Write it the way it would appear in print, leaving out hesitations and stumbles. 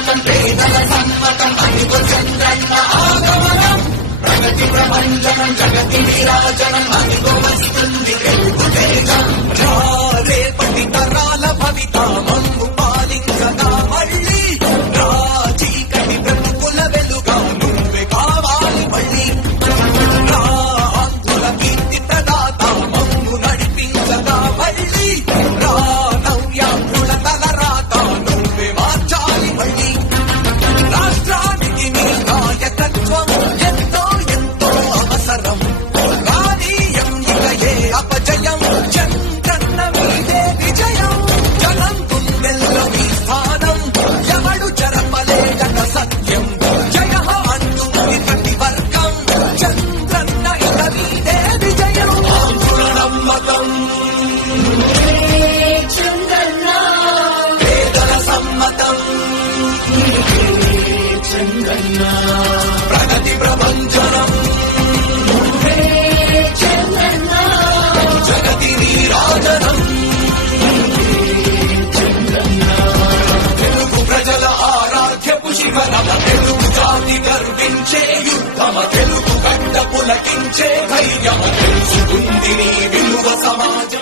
సమ్మతం పేదల సమ్మతం అదిగో చంద్రన్న ఆగమనం ప్రగతి ప్రపంచనం జగతి విరాజనం అదిగో వస్తుంది తెలుగు వేగం రేపటి తరాల భవిత మమ్ము పాలించగా మళ్ళీ చీకటి బ్రతుకుల వెలుగా నువ్వే కావాలి మళ్ళీ ఆంధ్రుల కీర్తి ప్రదాత మమ్ము నడిపించగా మళ్ళీ నవ్యాంధ్రుల తలరాత నువ్వే మార్చాలి మళ్ళీ రాష్ట్రానికి నీ నాయకత్వం ఎంతో ఎంతో అవసరం రానీయం ఇక ఏ అపజయం చంద్రన్న మీదే విజయం జనం గుండెల్లో మీ స్థానం ఎవడు జరపలేగట సత్యం జయ అంటుంది ప్రతి వర్గం చంద్రన్న ఇక మీదే విజయం ఆంధ్రుల నమ్మకం పేదల సమ్మతం ప్రగతి ప్రపంచనం జగతి నీరాజనం తెలుగు ప్రజల ఆరాధ్యపు శివనమ తెలుగు జాతి గర్వించే యుద్ధమ తెలుగు గడ్డ పులకించే ధైర్యమ తెలుసుకుంది నీ విలువ సమాజం